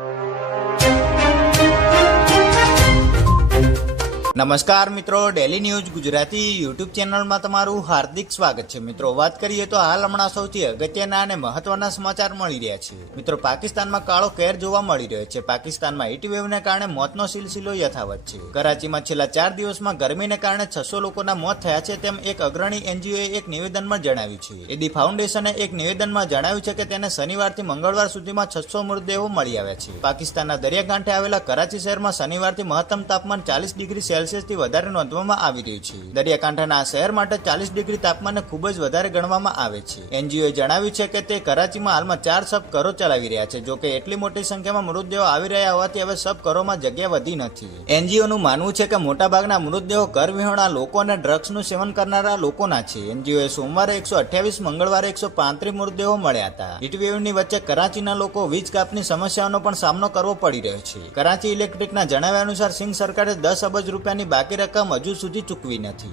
you. નમસ્કાર મિત્રો daily news Gujarati YouTube ચેનલમાં તમારું હાર્દિક સ્વાગત છે. મિત્રો, વાત કરીએ તો હાલ હમણાં સૌથી અગત્યના અને મહત્વના સમાચાર મળી રહ્યા છે. મિત્રો, પાકિસ્તાનમાં કાળો કેર જોવા મળી રહ્યો છે. પાકિસ્તાનમાં હીટ વેવને કારણે મોતનો સિલસિલો યથાવત છે. કરાચીમાં છેલ્લા ચાર દિવસમાં ગરમીને કારણે છસો લોકોના મોત થયા છે તેમ એક અગ્રણી એનજીઓએ એક નિવેદનમાં જણાવ્યું છે. એડી ફાઉન્ડેશને એક નિવેદનમાં જણાવ્યું છે કે તેને શનિવારથી મંગળવાર સુધીમાં છસો મૃતદેહો મળી આવ્યા છે. પાકિસ્તાનના દરિયાકાંઠે આવેલા કરાચી શહેરમાં શનિવારથી મહત્તમ તાપમાન ચાલીસ ડિગ્રી સેલ્સિયસથી વધારે નોંધવામાં આવી રહ્યું છે. દરિયાકાંઠાના આ શહેર માટે ચાલીસ ડિગ્રી તાપમાનને ખૂબ જ વધારે ગણવામાં આવે છે. એનજીઓએ જણાવ્યું છે કે તે કરાચીમાં હાલમાં ચાર સબ કરો ચલાવી રહ્યા છે જોકે એટલી મોટી સંખ્યામાં મૃતદેહો આવી રહ્યા હોવાથી હવે સબ કરોમાં જગ્યા વધી નથી. એનજીઓનું માનવું છે કે મોટાભાગના મૃતદેહો કરવિહોણા લોકો અને ડ્રગ્સનું સેવન કરનારા લોકોના છે. એનજીઓએ સોમવારે એકસો અઠ્યાવીસ, મંગળવારે એકસો પાંત્રીસ મૃતદેહો મળ્યા હતા. હીટવેવની વચ્ચે કરાચીના લોકો વીજ કાપની સમસ્યાઓનો પણ સામનો કરવો પડી રહ્યો છે. કરાચી ઇલેક્ટ્રિકના જણાવ્યા અનુસાર સિંઘ સરકારે દસ અબજ રૂપિયાની બાકી રકમ હજુ સુધી ચૂકવી નથી.